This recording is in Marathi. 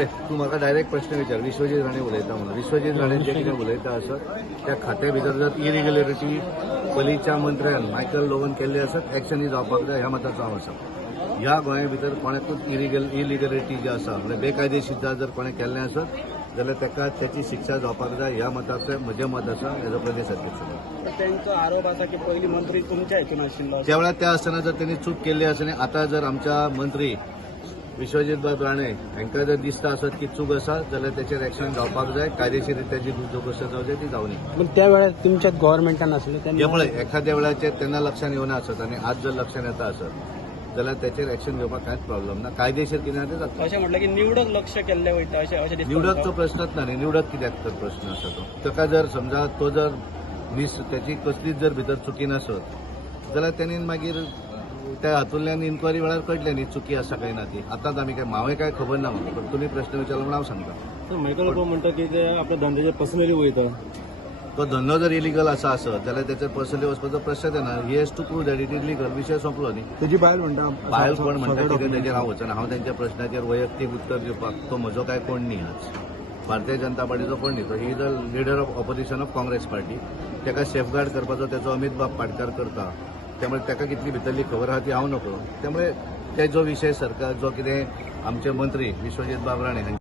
तू म्हाका डायरेक्ट प्रश्न विचार. विश्वजीत राणे उलयता म्हणून. विश्वजीत राणे जे कितें उलयता आसत त्या खात्या भितर जर इरिग्युलरिटी पयलींच्या मंत्र्यान मायकल लोवन केल्ली आसत एक्शन ही जावपाक जाय ह्या मताचो हांव आसा. ह्या गोंया भितर कोणाकूच इलिगलिटी जी आसा म्हणजे बेकायदेशीर जर कोणें केल्लें आसत जाल्यार ताका त्याची शिक्षा जावपाक जाय ह्या मताचें म्हजें मत आसा एज अ प्रदेश अध्यक्ष. त्यांचो आरोप आसा की पयलीं मंत्री तुमच्या हेतून आशिल्लो. त्या वेळार त्या आसतना जर त्यांनी चूक केल्ली आसली आतां जर आमच्या मंत्री विश्वजीत राणे हांकां जर दिसता आसत की चूक आसा जाल्यार त्याचेर एक्शन जावपाक जाय. कायदेशीर रित्या जी गोश्ट जावं जाय ती जावनी. पण त्या वेळार तुमच्या गव्हर्नमेंटान आसले त्यामुळे एखाद्या वेळाचेर तेन्ना लक्षात येवना आसत आणि आज जर लक्षात येता आसत जाल्यार त्याचेर एक्शन घेवपाक कांयच प्रॉब्लेम ना. कायदेशीर कितें ते जाता. अशें म्हटलें की निवडक लक्ष केल्लें वयता अशें निवडकचो प्रश्नच ना न्ही. निवडक कित्याक तर प्रश्न आसा तो. ताका जर समजा तो जर त्याची कसलीच जर भितर चुकी नासत जाल्यार तेणेन मागीर त्या हातूंतल्यान इन्क्वायरी वेळार कळटलें न्ही चुकी आसा काय ना ती. आतांच आमी काय हांवें काय खबर ना म्हाका पण तुमी प्रश्न विचारलो म्हणून हांव सांगता. मायकल लोक म्हणटा की ते आपल्या धंद्याच्या पर्सनली वयता. तो धंदो जर इलिगल आसा आसत जाल्यार त्याचेर पर्सनली वचपाचो प्रश्न येना. He has to prove that it is legal. विशय सोंपलो न्ही. तेजी बायल म्हणटा बायल कोण म्हणटा कितें तेचेर हांव वचना. हांव त्यांच्या प्रश्नाचेर वैयक्तीक उत्तर दिवपाक तो म्हजो काय कोण न्ही. आज भारतीय जनता पार्टीचो कोण न्ही. तो he is the leader of opposition of Congress party. ताका सेफगार्ड करपाचो त्याचो अमित बाब पाटकार करता. त्यामुळे ताका कितली भितरली खबर आहा ती हांव नकळो. त्यामुळे ते जो विशय सरकार जो कितें आमचे मंत्री विश्वजीत राणे